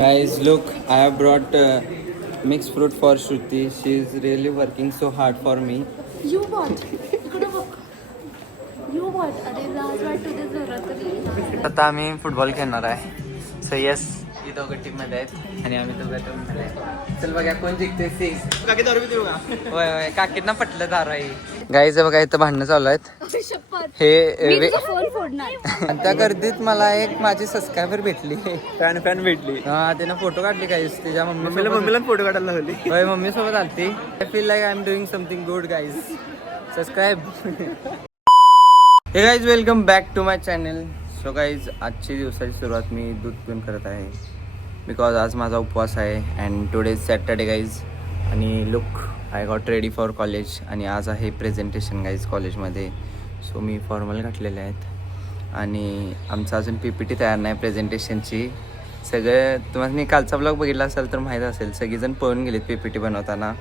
Guys, look, I have brought mixed fruit for Shruti. She is really working so hard for me. You what? इकडं बघ. You what? अरे लाज वाटू दे जरा तरी. आता आम्ही फुटबॉल खेळणार आहे. सो येस, ही दोघं टीम मध्ये आहेत आणि आम्ही दोघं टीम मध्ये आहे. चल बघा कोण जिंकते सिंग. काकी दारू देऊ का? होय होय, काकींना पटलं दारू आहे. गाईज बघा इथं भांडणं चालू आहेत. हे फोन फोडणार. आणि त्या गर्दीत मला एक माझी सबस्क्रायबर भेटली. फॅन भेटली. हा, त्यानं फोटो काढली गाईज. तिच्या मम्मीला फोटो काढायला लावली. होय, मम्मी सोबत आलती. I feel like I am doing something good guys. Subscribe. Hey guys, welcome back to my channel. So guys, आजची दिवसाची सुरुवात मी दूध पिऊन करत आहे. बिकॉज आज माझा उपवास आहे and today is Saturday guys. आणि look, I got ready for college. आणि आज आहे प्रेझेंटेशन गाईज कॉलेजमध्ये. सो मी फॉर्मल घातलेले आहेत आणि आमचं अजून PPT तयार नाही प्रेझेंटेशनची. सगळं तुम्हाला कालचा ब्लॉग बघितला असेल तर माहीत असेल, सगळीजण पळून गेलेत PPT बनवताना.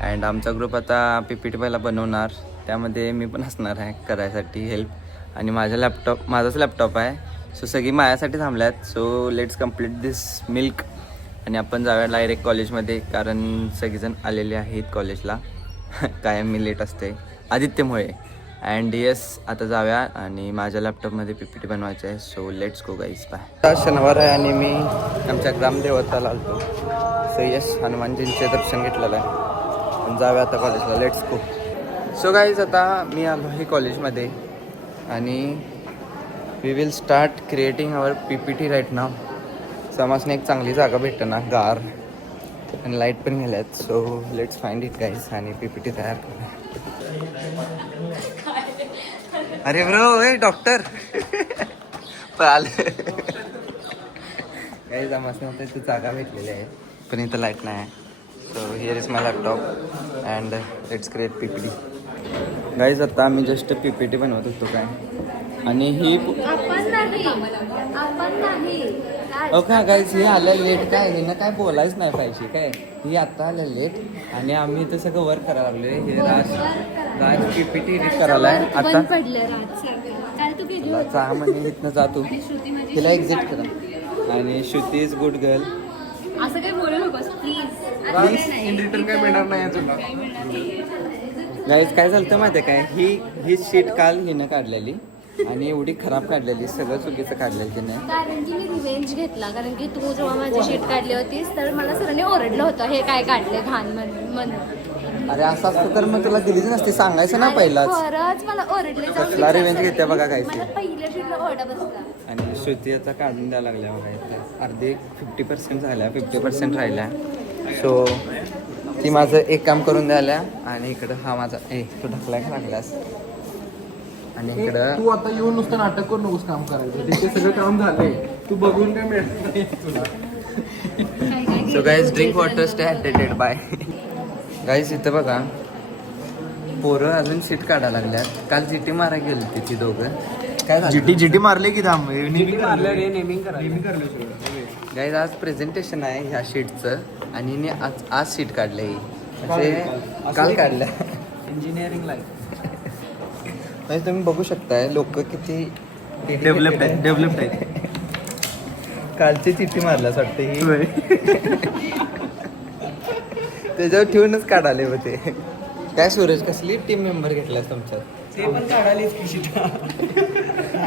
अँड आमचा ग्रुप आता PPT पहिला बनवणार, त्यामध्ये मी पण असणार आहे करायसाठी हेल्प. आणि माझाच लॅपटॉप आहे. सो सगळी माझ्यासाठी थांबल्यात. So let's complete this milk आणि आपण जाऊया डायरेक्ट कॉलेजमध्ये, कारण सगळेजण आलेले आहेत कॉलेजला. कायम मी लेट असते आदित्यमुळे. अँड येस, आता जाऊया आणि माझ्या लॅपटॉपमध्ये PPT बनवायचं आहे. So let's go guys, bye. आज शनिवार आहे आणि मी आमच्या ग्रामदेवताला आलतो. सो येस, हनुमानजींचे दर्शन घेतलेलं आहे. पण जाऊया आता कॉलेजला, लेट्स गो. सो गाईज, आता मी आलो आहे कॉलेजमध्ये आणि we will start creating our PPT right now. समाजने एक चांगली जागा भेटते ना, गार आणि लाईट पण गेल्यात. So let's find it guys आणि PPT तयार करूया. अरे ब्रो, ए डॉक्टर पाल काही जमास नव्हतं. इथं जागा भेटलेली आहे पण इथं लाईट नाही आहे. So here is my laptop and let's create PPT. Guys, आता आम्ही जस्ट PPT बनवत होतो काय. आणि ही ओके गाईज, हे आलं लेट. काय हे ना काय बोलायच नाही पाहिजे काय. ही आता आलं लेट आणि आम्ही इथं सगळं वर्क करायला लागलोय. हे राज PPT एडिट करायला आहे आता. चहा म्हणजे इथनं जातो, तिला एक्झिट करा. आणि श्रुती इज गुड गर्ल. असं काही बोलू नकोस प्लीज. रिटर्न काय मिळणार नाही तुला. गाईज, काय झालं माहिती आहे काय, ही शीट काल हिनं काढलेली आणि एवढी खराब काढलेली, सगळं चुकीचं काढलेलं तिने. कारण की मी रिव्हेंज घेतला, कारण की तू जेव्हा माझी शीट काढली होतीस तर मला सरांनी ओरडलं होतं हे काय काढले घाण म्हणून. अरे असं असतं तर मग तुला दिलीच नसती, सांगायचं ना पहिलाच. खरंच मला ओरडले. कसला रिव्हेंज घेते बघा काय. मला पहिल्या शीटला ओरडा बसला. आणि श्रुती आता काढून द्यायला लागल्या बघा. इथं अर्धे 50% झाल्या, 50% राहिल्या. सो ती माझं एक काम करून द्यायला आणि इकडं हा माझा तू ढकलाय का लागलास. आणि इकडं तू आता येऊन नुसतं नाटक करू नकोस काम करायचं. तिथे सगळं काम झालंय, तू बघून काय मिळत नाही तुला. So guys, drink water, stay hydrated. Bye guys. इथं बघा पोरं अजून सीट काढायला लागल्यात. काल GT मारा गेली तिची दोघं. काय जीटी मारले की थांब नेमिंग गाईज, आज प्रेझेंटेशन आहे ह्या शीटचं आणि हिने आज शीट काढली. म्हणजे काल काढल्या. इंजिनिअरिंग लाईफ म्हणजे तुम्ही बघू शकताय लोक किती डेव्हलप्ड आहे. कालची चिठ्ठी मारल्यास वाटते ही. त्याच्यावर ठेवूनच काढाले होते. काय सूरज, कसली टीम मेंबर घेतलास तुमच्यात? ते पण काढालेच की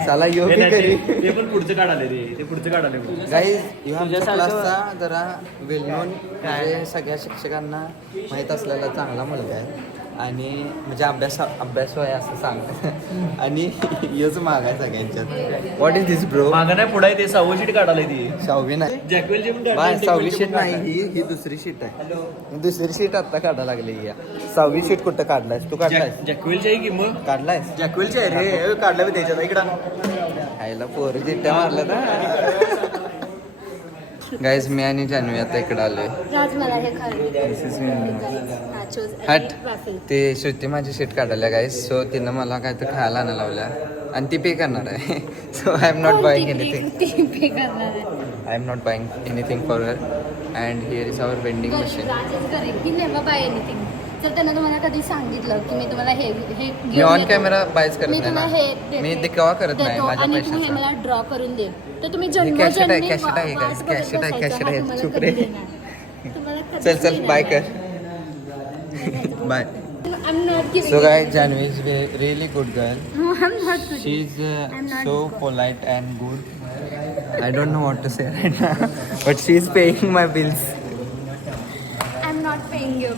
चला योग्य करी. ते पण पुढचं काढाले ते पुढचं काढाले. गाईज, आमच्या क्लासचा जरा वेल नोन म्हणजे सगळ्या शिक्षकांना माहीत असलेला चांगला मुलगा आहे आणि म्हणजे अभ्यास आहे असं सांग. आणि योच माग आहे सगळ्यांच्यात. What is this bro? मागं नाही पुढे ते 6वी शीट काढाले ती. 6वी नाही, जॅक्वेलची पण बाय 6वी शीट नाही, ही दुसरी शीट आहे. दुसरी शीट आता काढायला लागली. या 6वी शीट कुठं काढलायस तू? काढलायस जॅक्वेलची आहे की मग काढलायस? जॅक्वेलची आहे रे, काढला मी त्याच्यात. इकडं आईला पोरं चिट्ट्या मारल्या ना. गाईज, मी आणि जान्हवी आता इकडं आलोय. राज मला हे हट. ते श्रुती माझी शीट काढायला गाईज. सो तिनं मला काय तर खायला आणायला लावल्या आणि ती पे करणार आहे. So I am not buying anything. I am not buying anything for her. And here is our vending machine. जर त्यांना तुम्हाला कधी सांगितलं की मी तुम्हाला हे मी ऑन कॅमेरा बायच करत मी नाही तुम्हाला ना. हे देते, मी देखावा करत नाही देतो माझ्या आणि तुम्ही हे पैशाचा. मला ड्रॉ करून दे तर तुम्ही कॅशेट आहे, जन्मोजन्मी कॅशेट आहे, वाट guys, बघत कॅशेट आहे, बसायचं, कॅशेट हा आहे. तुम्हाला चुप कधी रे. देणार. तुम्हाला कधीच चल चल देणार बाय कर नाही. Bye. I'm not giving So it. guys, Janvi is really good girl. No, I'm not good. She is I'm not so good. polite and good. I don't know what to say right now, but she is paying my bills. I'm not paying you.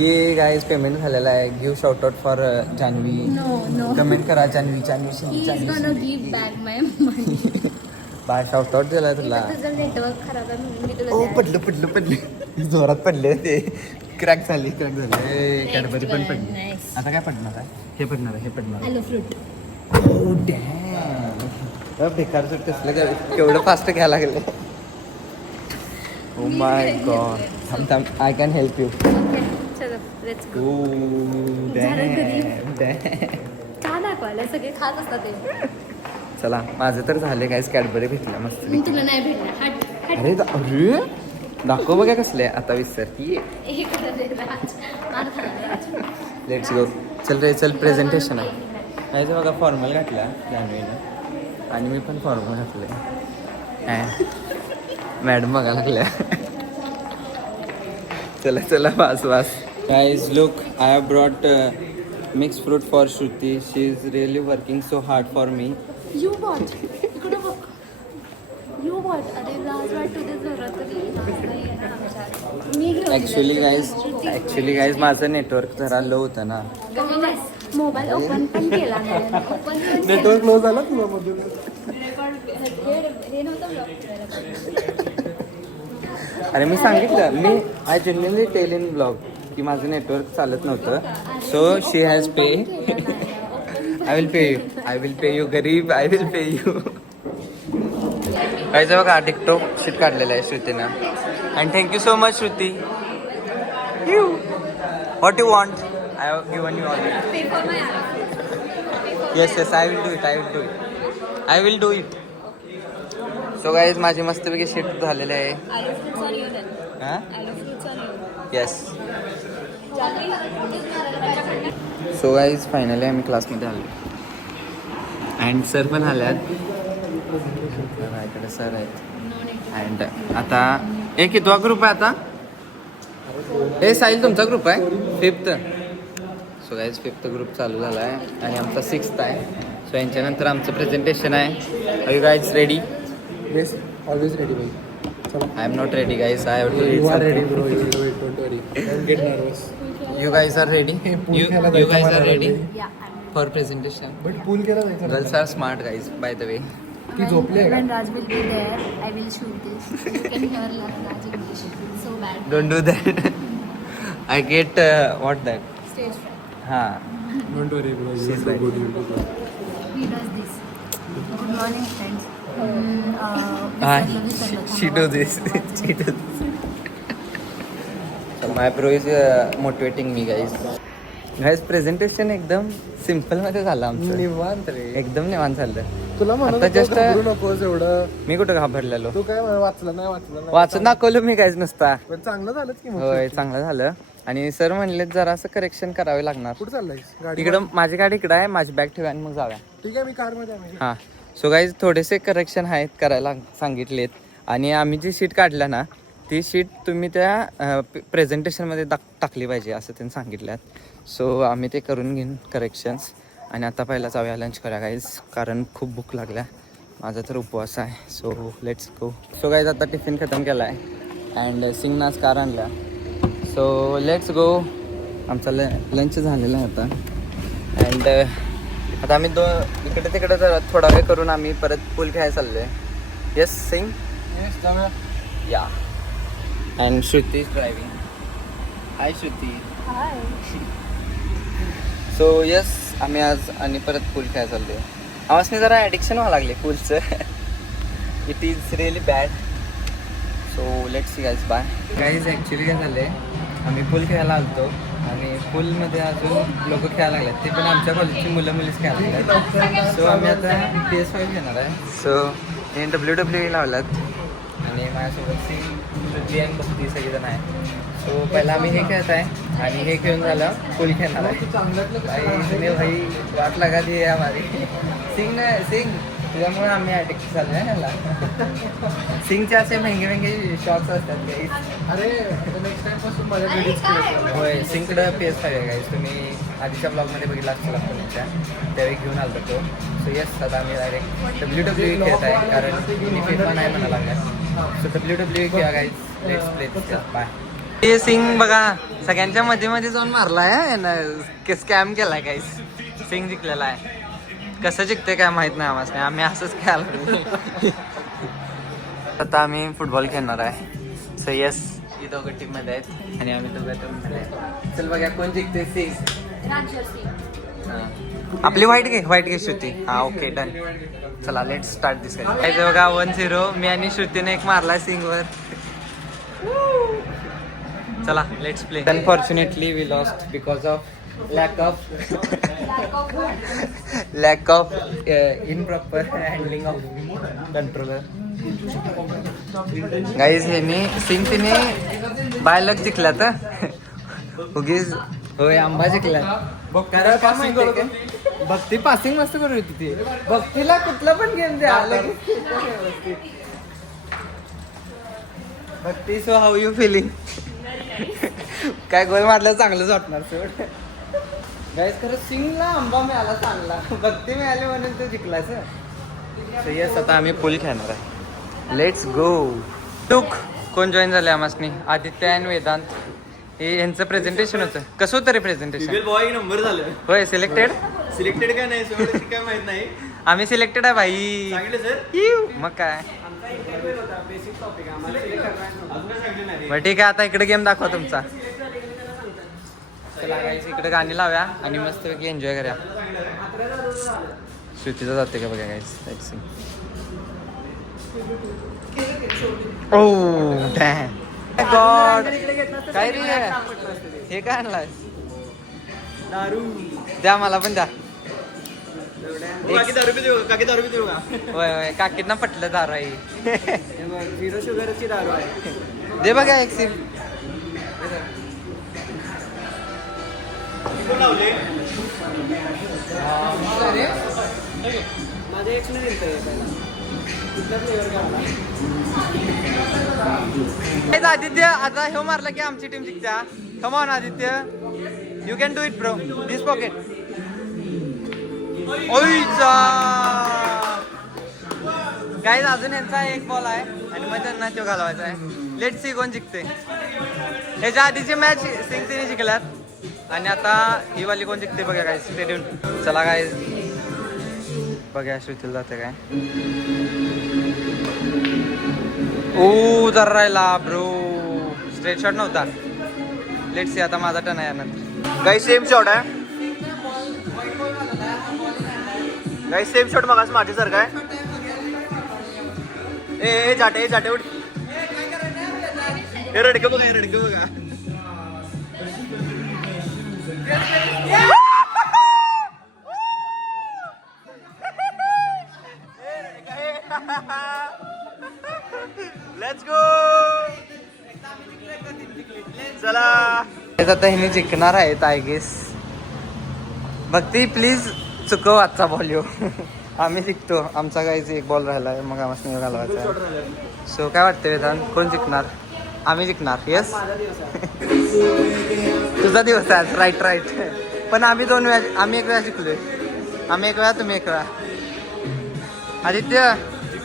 ये guys payment झालेला आहे. Give shout out for Janhvi. No, no. Comment करा Janhvi Janhvi He is Janhvi gonna give back my money. Bye shout out दिलाय तुला. तुझं network खराब आहे म्हणून मी तुला ओ द्यायला- पडलं पडलं पडलं जोरात पडले ते क्रॅक झाली कॅडबरी पण पडली. Nice. आता काय पडणार आहे? हे पडणार आहे, हे पडणार आहे. Hello fruit. Oh, damn. बेकार सूट कसलं केवढं फास्ट घ्यायला लागलं. ओ माय गॉड. थांब थांब I can help you. Okay, चलो let's go. ओ झालं डॅम डॅम. का दाखवायला सगळे खात असतात ते. चला माझं तर झाले काहीच कॅडबरी भेटल्या मस्त. मी तुला नाही भेटणार. हट हट. अरे दाखव बघा कसले आता विसरती. हे करत आहे राज. मार खाणार राज. Let's go. चल रे चल प्रेझेंटेशन आहे. यायचं बघा फॉर्मल घातला जान्हवीनं आणि मी पण फॉर्मल घातलं. मॅडम बघा लागल्या. चला चला वास वास. Guys look I have brought mix fruit for Shruti. She is really working so hard for me. You bought. इकडं बघ. You bought. अरे लाज वाटू दे जरा तरी. लाज नाही येणार आमच्यात. मी घेऊन ॲक्च्युली गाईज माझं नेटवर्क जरा लो होतं ना. मोबाईल ओपन पण केला नाही. ओपन नेटवर्क लो झाला तुला मधून. हे नव्हतं ब्लॉक करायला. अरे मी सांगितलं मी I genuinely tell in blog की माझं नेटवर्क चालत नव्हतं. So she has pay. I will pay you गरीब. I will pay you. काहीच बघा टिकटॉक शीट काढलेलं आहे श्रुतीनं. And thank you so much Shruti. What you want I have given you all. Yes yes I will do it. So guys माझी मस्तपैकी sheet झालेली आहे. हां येस. सो गाईज फायनली आम्ही क्लासमध्ये आलो अँड सर पण आल्यात. इकडे सर आहेत अँड आता एक कितवा ग्रुप आहे आता. हे साहिल तुमचा ग्रुप आहे 5th. So guys 5th group चालू झाला आहे आणि आमचा 6th आहे. सो यांच्यानंतर आमचं प्रेझेंटेशन आहे. Are you guys ready? Yes always ready भाई. चला. I am not ready guys. I have to You are ready, read. bro. You will wait. Don't worry. Don't get nervous. You guys are ready? pool You खेळायला guys जायचं are मला ready Yeah, for presentation? But pool केला जायचं. Girls are smart guys, by the way. ती झोपली आहे का? When Raj will be there, I will shoot this. You can hear Raj English. So bad. Don't do that. I get what that? Stage fright. Ha. Don't worry, bro. You She's will do right. good. You will do good. He does this. Good morning, friends. She do this. She do this. So my bro is motivating me guys. Guys presentation एकदम simple मध्ये झालं आमचं. निवांत रे. एकदम निवांत झालं. तुला आता म्हणत just- घाबरू नकोस एवढं. मी कुठं घाबरलेलो. तू काय वाचलं नाही. वाचून दाखवलं मी काहीच नसता. पण चांगलं झालंच की मग. होय चांगलं झालं. आणि सर म्हणले जरा असं करेक्शन करावे लागणार. कुठं चाललायस गाडी? इकडं माझी गाडी इकडं आहे. माझी बॅग ठेवा आणि मग जाऊया. ठीक आहे मी कार मध्ये आहे. हां. सो गाईज थोडेसे करेक्शन आहेत करायला सांगितलेत. आणि आम्ही जी शीट काढल्या ना ती शीट तुम्ही त्या प्रेझेंटेशनमध्ये टाकली पाहिजे असं त्यांनी सांगितल्यात. सो आम्ही ते करून घेईन करेक्शन्स. आणि आता पहिला जाऊया लंच करूया गाईज कारण खूप भूक लागल्या. माझा तर उपवास आहे. So let's go. So guys आता टिफिन खतम केला आहे अँड सिंगनाच कार आणल्या. सो लेट्स गो. आमचा लंच झालेला आहे आता. अँड आता आम्ही इकडे तिकडे जरा थोडा वेळ करून आम्ही परत पूल खेळायला चाललो आहे. येस सिंग. येस जाऊया. या. And Shruti is driving. High Shruti. Hi. So yes आम्ही आज आणि परत पूल खेळायला चाललो आहे. आवाजने जरा ॲडिक्शन व्हावं लागले पूलचं. It is really bad. So let's see guys bye. Guys actually काय झालं आहे आम्ही पूल खेळायला आलतो आणि पूलमध्ये अजून लोक खेळायला लागलेत. ते पण आमच्या कॉलेजची मुलीच खेळायला लागतात. सो आम्ही आता PS5 घेणार आहे. सो हे WWE लावल्यात आणि माझ्यासोबत सिंग, श्रुती आणि भक्ती सगळेजण आहे. सो पहिला आम्ही हे खेळत आहे आणि हे खेळून झालं पूल खेळणार आहे. भाई वाट लगा दी है हमारी. सिंग तुझ्यामुळे आम्ही ॲडिक्ट झालो आहे याला. सिंगचे असे महंगे शॉट्स असतात काही. अरे नेक्स्ट टाइम पासून माझ्या घरीच खेळतो. होय सिंगकडं PS5 आहे गाईस. तुम्ही आधीच्या ब्लॉगमध्ये बघितला असेल तुमच्या त्यावेळी घेऊन आलो तो. सो येस आता आम्ही डायरेक्ट WWE खेळत आहे कारण FIFA नाही म्हणा लागला. सो WWE खेळा गाईस. Let's play by. हे सिंग बघा सगळ्यांच्या मध्ये जाऊन मारला आहे स्कॅम केलाय गाईस. सिंग जिंकलेला आहे. कसं जिंकते काय माहित नाही आम्हाला. आम्ही असंच खेळायला. आता आम्ही फुटबॉल खेळणार आहे. सो येस ही दोघं टीम मध्ये आहेत आणि आम्ही दोघं टीम मध्ये आहे. चल बघा कोण जिंकते. सिंग आपली व्हाईट घे श्रुती. हा ओके डन. चला लेट स्टार्ट दिस काय बघा 1-0 मी आणि श्रुतीने एक मारला सिंगवर. चला let's play. Unfortunately we lost because of lack of improper handling of controller. Guys हे मी सिंग तिने बायलक जिंकला तर उगीच. होय आंबा जिंकला. कारण काय माहिती भक्ती पासिंग मस्त करू होती ती. भक्तीला कुठला पण गेम द्या. भक्ती सो हाऊ यू फिलिंग. काय गोल मारलं चांगलंच वाटणार सोड. गाईस खरं सिंगला आंबा मिळाला चांगला. भक्ती मिळाली म्हणून तो जिंकलाच. येस आता आम्ही पूल खेळणार आहे. Let's go. टूक कोण जॉईन झाले आम्हासनी. आदित्य आणि वेदांत. हे यांचं प्रेझेंटेशन होतं. कसं होतं रे प्रेझेंटेशन. नंबर झालं. होय सिलेक्टेड काय नाही काय माहित नाही. आम्ही सिलेक्टेड आहे भाई. सर मग काय बरं ठीक आहे. आता इकडे गेम दाखवा तुमचा. चला गाईस इकडे गाणी लाव्या आणि मस्तपैकी एन्जॉय करूया. श्रुतीचा जाते का बघा guys. Let's see. Oh damn god. काय रे हे काय आणलाय. दारू द्या मला पण द्या. काकी दारू देऊ का. होय होय काकींना पटलं दारू आहे. 0 शुगरची दारू आहे. दे बघा एक सिप. लावले माझे एक नाही कुठला फ्लेवर आदित्य आता हे मारलं की आमची टीम जिंकत्या. Come on Aditya you can do it bro. This pocket. Guys अजून यांचा एक बॉल आहे आणि मग त्यांना तो घालवायचा आहे. लेट सी कोण जिंकते. ह्याच्या आधीची मॅच सिंग तिने जिंकल्यात आणि आता ही वाली कोण जिंकते बघा गाईज. स्टेडियम. चला गाईज बघा श्रुतीला जाते काय. ओ जरा राहिला ब्रो. स्ट्रेट शॉट नव्हता. लेट सी आता माझा टर्न आहे यानंतर. काही सेम शॉट आहे. काही सेम शॉट मग माझी सारखा आहे. ए जाटे उठ. हे रडकं बघा. Let's go. चला आता ह्याने जिंकणार आहेत आय गेस. भक्ती प्लीज चुकव आजचा बॉल येऊ. आम्ही जिंकतो. आमचा काहीच एक बॉल राहिला आहे मग आम्हाला घालवायचा. सो काय वाटतं वेदांत कोण जिंकणार. आम्ही जिंकणार. येस तुझा दिवस आहे. राईट पण आम्ही आम्ही एक वेळा जिंकलोय. आम्ही एक वेळा तुम्ही एक वेळा. आदित्य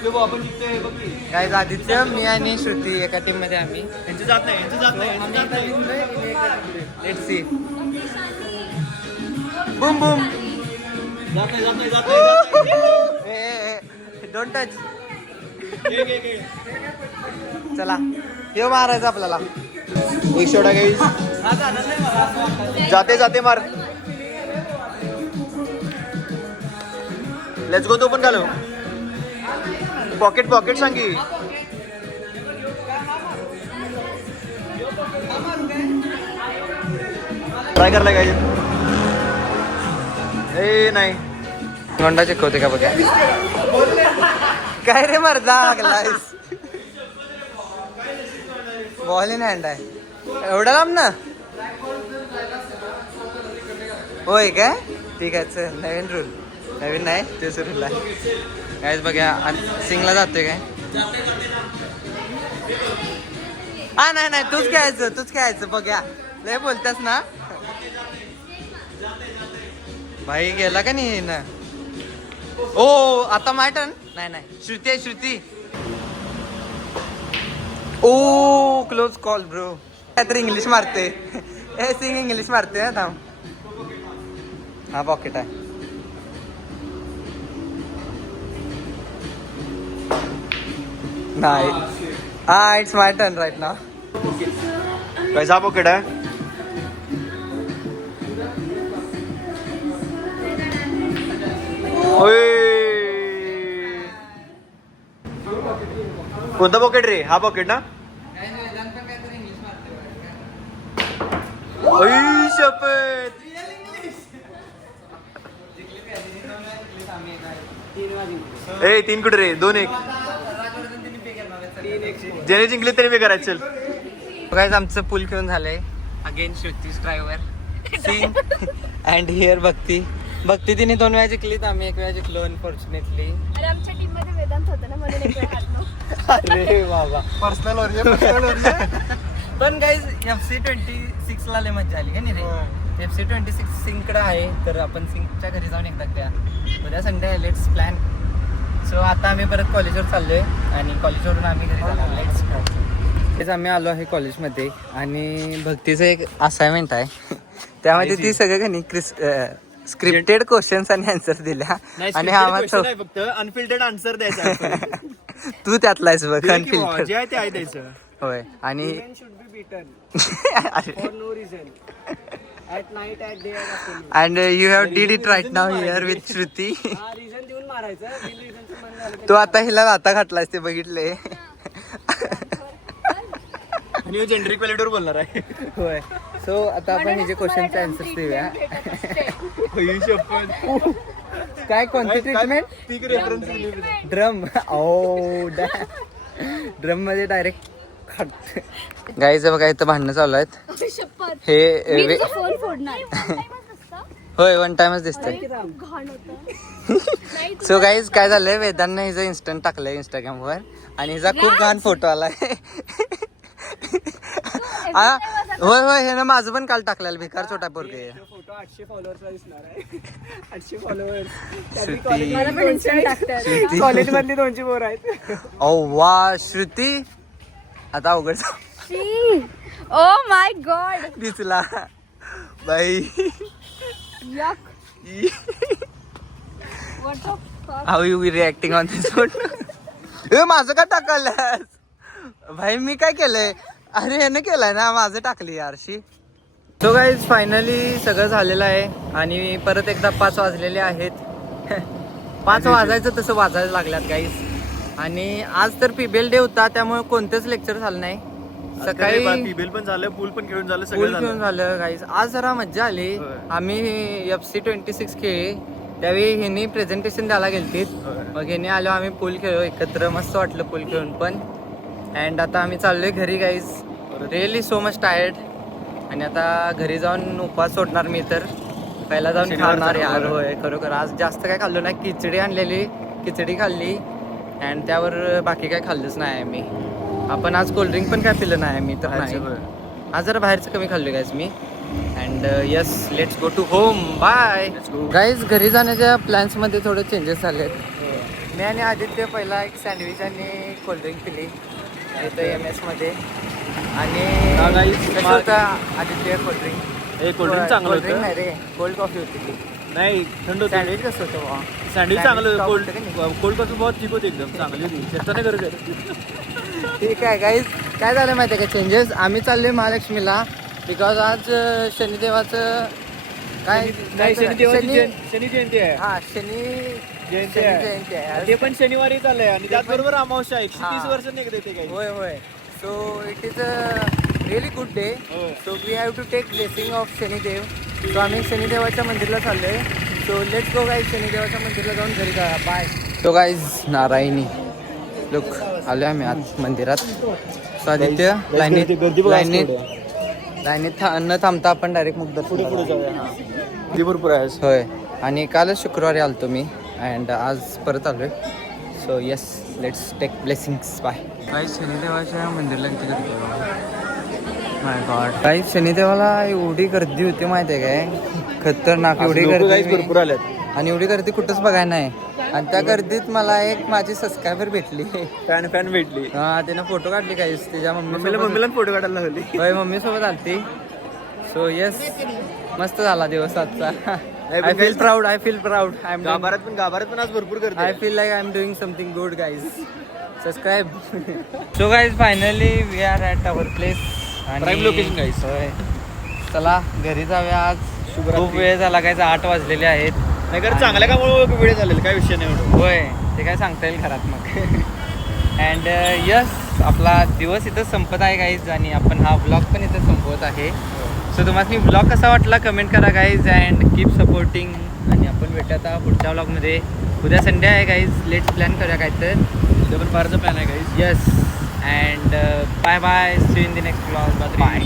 आपण जिंकतोय बघ. काय आदित्य मी आणि श्रुती एका टीम मध्ये आम्ही. यांचं जात नाही. Let's see. Boom boom. जात नाही. Don't touch. घे. चला हे मारायचं आपल्याला. एक शॉट आहे. जाते मार. Let's go. तो पण घालव. पॉकेट सांगी. ट्राय करला काय. ए नाही गोंडा चेक होते का बघा. काय रे मर्दा लागलायस. बॉल इन हँड आहे. एवढा लांब ना. होय काय. ठीक आहे चल. नवीन रूल. नवीन नाही तेच रूल आहे. कायच बघा सिंगला जातोय काय. हा नाही तूच खेळायचं बघा. लय बोलतास ना भाई. गेला का नाही ना. ओ आता माय टर्न. नाही श्रुती. ओ क्लोज कॉल ब्रो. काहीतरी इंग्लिश मारते. ए सिंग इंग्लिश मारते ना. थांब. हा पॉकेट आहे. नाही. हा it's my turn right now. कैसा पॉकेट आहे. कोणता पॉकेट रे. हा पॉकेट ना. शपथ. ए 3 कुठे रे. 2-1. ज्याने जिंकले त्याने पे करायचं. चल गाइस आमचं पूल खेळून झालंय. Again Shruti's driver Singh and here Bhakti तिने 2 वेळा जिंकलीत. आम्ही 1 वेळा जिंकलो अनफॉर्च्युनेटली. अरे आमच्या टीम मध्ये वेदांत होतं ना म्हणून एक वेळ हारलो. अरे बाबा. Personal origin. पण गाईज FC26 ला लय मजा आली का नाही रे. FC26 सिंगकडे आहे तर आपण सिंगच्या घरी जाऊन एकदा त्या उद्या संडे आहे. Let's plan. सो आता आम्ही परत कॉलेजवर चाललोय आणि कॉलेजवरून आम्ही घरी जाणार. लेट्स आम्ही आलो आहे कॉलेजमध्ये आणि भक्तीचं एक असाइनमेंट आहे. त्यामध्ये ती सगळं का नाही स्क्रिप्टेड क्वेश्चन्स आणि आन्सर दिल्या आणि आम्हाला फक्त अनफिल्टर्ड आन्सर द्यायचा. तू त्यातला आहेस बघ. अनफिल्टर जे आहे ते आहे द्यायचं. होय. आणि and you have did it right now here with Shruti. तू आता हिला आता घातलास ते बघितले. आणि जेंडरिक व्हॅलिडीवर बोलणार आहे. होय. सो आता आपण हिचे क्वेश्चनचे आन्सर्स देऊया. काय कोणती ट्रीटमेंट. ड्रम. ओ ड्रम मध्ये डायरेक्ट गाईचं बघा इथं भांडणं चालू आहेत. हे फोन फोडणार. होय 1 टाइमच दिसतंय. सो गाईज काय झालंय वेदांना हिचं इन्स्टंट टाकलंय इंस्टाग्रामवर आणि हिचा खूप घाण फोटो आलाय. होय हे ना माझं पण काल टाकलेलं. भिकार छोटा पोरगे. फोटो 800 फॉलोअर्सला दिसणार आहे. 800 फॉलोअर्स. कॉलेज मधली 200 पोरं आहेत. ओ वा श्रुती आता अवघड. Oh my god. दिसला बाई. How you reacting on this photo. ए माझं काय टाकलंस भाई. मी काय केलंय. अरे याने केलंय ना. माझं टाकली यारशी. सो गाईज फायनली सगळं झालेलं आहे आणि परत एकदा 5 वाजलेले आहेत. 5 वाजायचं तसं वाजायला लागल्यात गाईज. आणि आज तर PBL डे होता त्यामुळे कोणतंच लेक्चर झालं नाही. सकाळी PBL पण झालं. पूल पण खेळून झालं. पूल खेळून झालं गाईज. आज जरा मज्जा आली. आम्ही FC26 खेळी त्यावेळी ह्यांनी प्रेझेंटेशन द्यायला गेलतीत. मग ह्यांनी आलो आम्ही पूल खेळलो एकत्र. मस्त वाटलं पूल खेळून पण. अँड आता आम्ही चाललोय घरी guys. Really so much tired. आणि आता घरी जाऊन उपवास सोडणार मी तर. पहिला जाऊन खाणार यार. होय खरोखर आज जास्त काय खाल्लो नाही. खिचडी आणलेली. खिचडी खाल्ली अँड त्यावर बाकी काय खाल्लंच नाही मी. आपण आज कोल्ड्रिंक पण काय पिलं नाही मी तर नाही. आज जरा बाहेरचं कमी खाल्लं गाईज मी. And yes let's go to home. Bye guys. घरी जाण्याच्या प्लॅन्समध्ये थोडे चेंजेस झालेत. मी आणि आदित्य पहिला एक सँडविच आणि कोल्ड्रिंक पिली इथं MS मध्ये. आणि कसं होतं आदित्य कोल्ड्रिंक. कोल्ड्रिंक चांगलं कोल्ड्रिंक नाही रे. कोल्ड कॉफी होती ती. नाही थंड होतं. सँडविच कसं होतं बाबा. सँडविच चांगलं. कोल्ड कॉफी बहुत ठीक होती एकदम चांगली होती. त्याचा नाही गरज. ठीक आहे गाईज. काय झालं माहिती आहे का चेंजेस. आम्ही चाललोय महालक्ष्मीला बिकॉज आज शनिदेवाचं काय शनी जयंती आहे. हा शनी जयंती जयंती आहे. ते पण शनिवारी चाललंय आणि त्याचबरोबर अमावस्या 130 वर्ष निघते ते काही. होय. So it is a really good day. So we have to take blessing of Shanidev. So आम्ही शनिदेवाच्या मंदिरला चाललोय. So let's go guys. शनिदेवाच्या मंदिरला जाऊन घरी जा. Bye. So guys Narayani look आलो आम्ही आज मंदिरात. सो आदित्य Guys, लाईनीत गर्दी बघा आज लाईनीत न थांबता आपण डायरेक्ट मुग्ध पुढे जाऊया हा गर्दी भरपूर आहे आज. होय आणि कालच शुक्रवारी आलतो मी अँड आज परत आलोय so yes let's take blessings by काही शनिदेवाच्या मंदिरला किती गर्दी माय गॉड काही शनिदेवाला एवढी गर्दी होती माहिती आहे काय खतरनाक एवढी लोकं guys गर्दी भरपूर आल्यात आणि एवढी गर्दी कुठंच बघायला नाही आणि त्या गर्दीत मला एक माझी सबस्क्रायबर भेटली फॅन भेटली हा त्यानं फोटो काढली काहीच त्याच्या मम्मीला फोटो काढायला लावली होय मम्मी सोबत आलती सो येस मस्त झाला दिवस आजचा I feel proud I am गाभारात पण आज भरपूर गर्दी I feel like I'm doing something good, guys. Subscribe. So guys, finally we are at our place. Prime location, guys. होय. चला घरी जाऊया आज खूप वेळ झाला काय 8 वाजलेले आहेत नाही कारण चांगल्या कामामुळे वेळ झालेला काय विषय नाही एवढं. होय ते काय सांगता येईल घरात मग अँड यस आपला दिवस इथं संपत आहे गाईज आणि आपण हा ब्लॉग पण इथं संपवत आहे सो तुम्हाला ब्लॉग कसा वाटला कमेंट करा गाईज अँड कीप सपोर्टिंग आणि आपण भेटू आता पुढच्या ब्लॉगमध्ये उद्या संडे आहे गाईज लेट्स प्लॅन करूया काय तर उद्या पण फारचा प्लॅन आहे guys. Yes and bye bye see in the next blog bye